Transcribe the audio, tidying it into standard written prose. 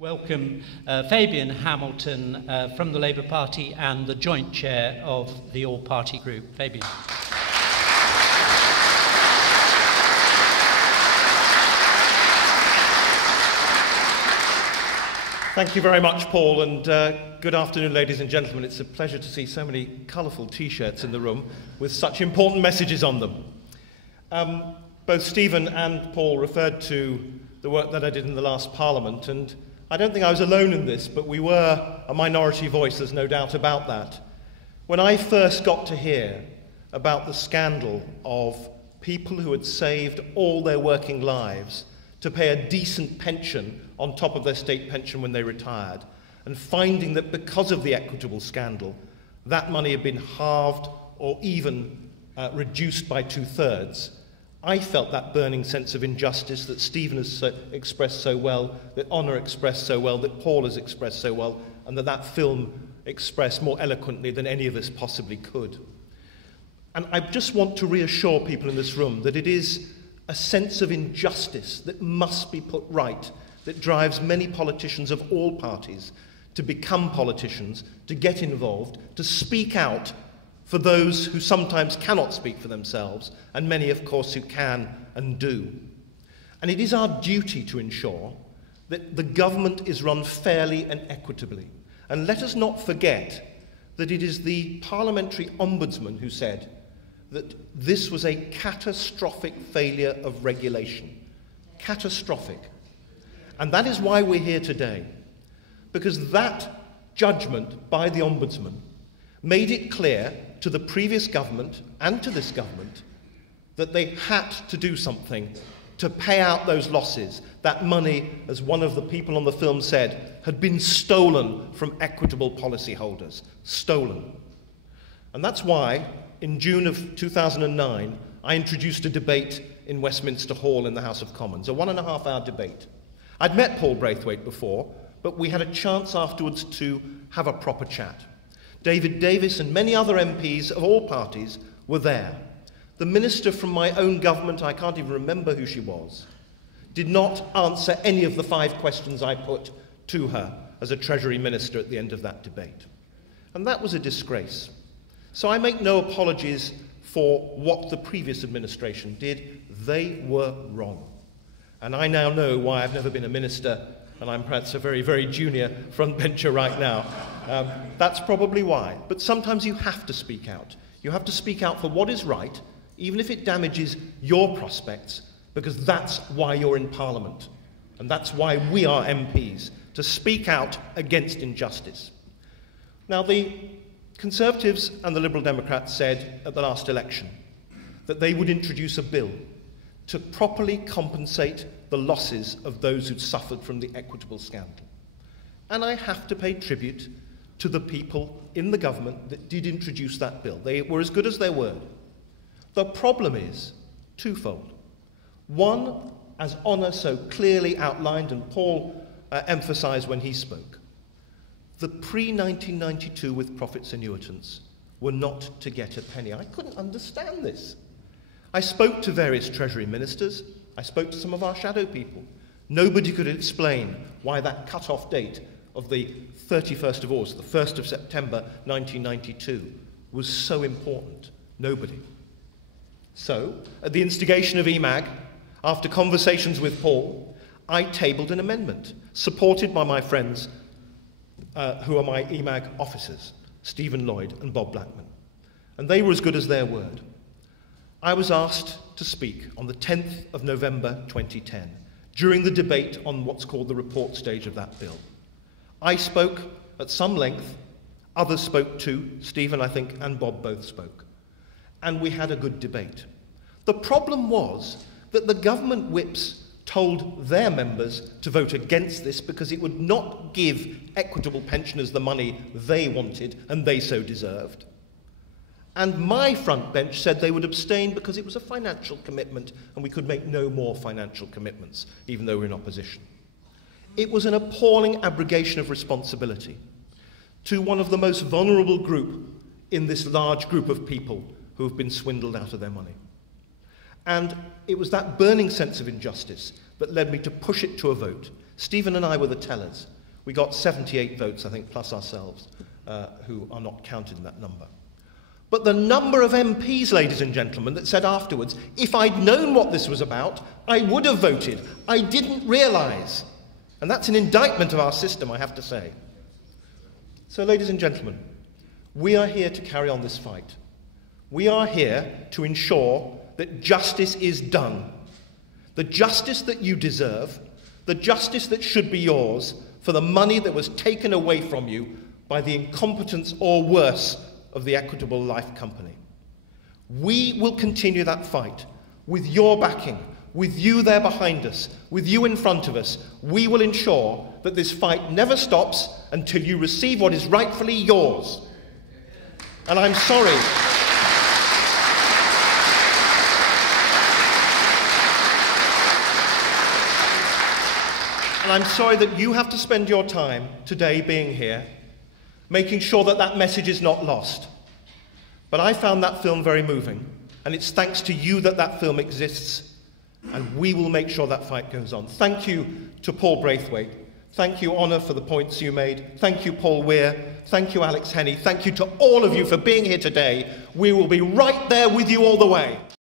Welcome Fabian Hamilton from the Labour Party and the joint chair of the all-party group. Fabian. Thank you very much, Paul, and good afternoon, ladies and gentlemen. It's a pleasure to see so many colourful T-shirts in the room with such important messages on them. Both Stephen and Paul referred to the work that I did in the last Parliament, and I don't think I was alone in this, but we were a minority voice, there's no doubt about that. When I first got to hear about the scandal of people who had saved all their working lives to pay a decent pension on top of their state pension when they retired, and finding that because of the Equitable scandal, that money had been halved or even reduced by 2/3, I felt that burning sense of injustice that Stephen has expressed so well, that Honor expressed so well, that Paul has expressed so well, and that film expressed more eloquently than any of us possibly could. And I just want to reassure people in this room that it is a sense of injustice that must be put right, that drives many politicians of all parties to become politicians, to get involved, to speak out for those who sometimes cannot speak for themselves, and many, of course, who can and do. And it is our duty to ensure that the government is run fairly and equitably. And let us not forget that it is the parliamentary ombudsman who said that this was a catastrophic failure of regulation. Catastrophic. And that is why we're here today, because that judgment by the ombudsman made it clear to the previous government and to this government that they had to do something to pay out those losses. That money, as one of the people on the film said, had been stolen from Equitable policyholders. Stolen. And that's why, in June of 2009, I introduced a debate in Westminster Hall in the House of Commons, a 1.5-hour debate. I'd met Paul Braithwaite before, but we had a chance afterwards to have a proper chat. David Davis and many other MPs of all parties were there. The minister from my own government, I can't even remember who she was, did not answer any of the 5 questions I put to her as a Treasury Minister at the end of that debate. And that was a disgrace. So I make no apologies for what the previous administration did. They were wrong. And I now know why I've never been a minister, and I'm perhaps a very, very junior frontbencher right now. That's probably why. But sometimes you have to speak out. You have to speak out for what is right, even if it damages your prospects, because that's why you're in Parliament. And that's why we are MPs, to speak out against injustice. Now, the Conservatives and the Liberal Democrats said at the last election that they would introduce a bill to properly compensate the losses of those who'd suffered from the Equitable scandal. And I have to pay tribute to the people in the government that did introduce that bill. They were as good as their word. The problem is twofold. One, as Honor so clearly outlined and Paul emphasised when he spoke, the pre-1992 with-profits annuitants were not to get a penny. I couldn't understand this. I spoke to various Treasury ministers. I spoke to some of our shadow people. Nobody could explain why that cut-off date of the 31st of August, the 1st of September 1992, was so important. Nobody. So, at the instigation of EMAG, after conversations with Paul, I tabled an amendment, supported by my friends who are my EMAG officers, Stephen Lloyd and Bob Blackman. And they were as good as their word. I was asked to speak on the 10th of November 2010, during the debate on what's called the report stage of that bill. I spoke at some length, others spoke too, Stephen, I think, and Bob both spoke. And we had a good debate. The problem was that the government whips told their members to vote against this because it would not give Equitable pensioners the money they wanted and they so deserved. And my front bench said they would abstain because it was a financial commitment and we could make no more financial commitments, even though we're in opposition. It was an appalling abrogation of responsibility to one of the most vulnerable group in this large group of people who have been swindled out of their money. And it was that burning sense of injustice that led me to push it to a vote, Stephen and I were the tellers. We got 78 votes, I think, plus ourselves, who are not counted in that number. But the number of MPs, ladies and gentlemen, that said afterwards, if I'd known what this was about, I would have voted. I didn't realise. And that's an indictment of our system, I have to say. So, ladies and gentlemen, we are here to carry on this fight. We are here to ensure that justice is done. The justice that you deserve, the justice that should be yours for the money that was taken away from you by the incompetence or worse of the Equitable Life company. We will continue that fight with your backing, with you there behind us, with you in front of us. We will ensure that this fight never stops until you receive what is rightfully yours. And I'm sorry. And I'm sorry that you have to spend your time today being here, making sure that that message is not lost. But I found that film very moving, and it's thanks to you that that film exists, and we will make sure that fight goes on. Thank you to Paul Braithwaite. Thank you, Honor, for the points you made. Thank you, Paul Weir. Thank you, Alex Henney. Thank you to all of you for being here today. We will be right there with you all the way.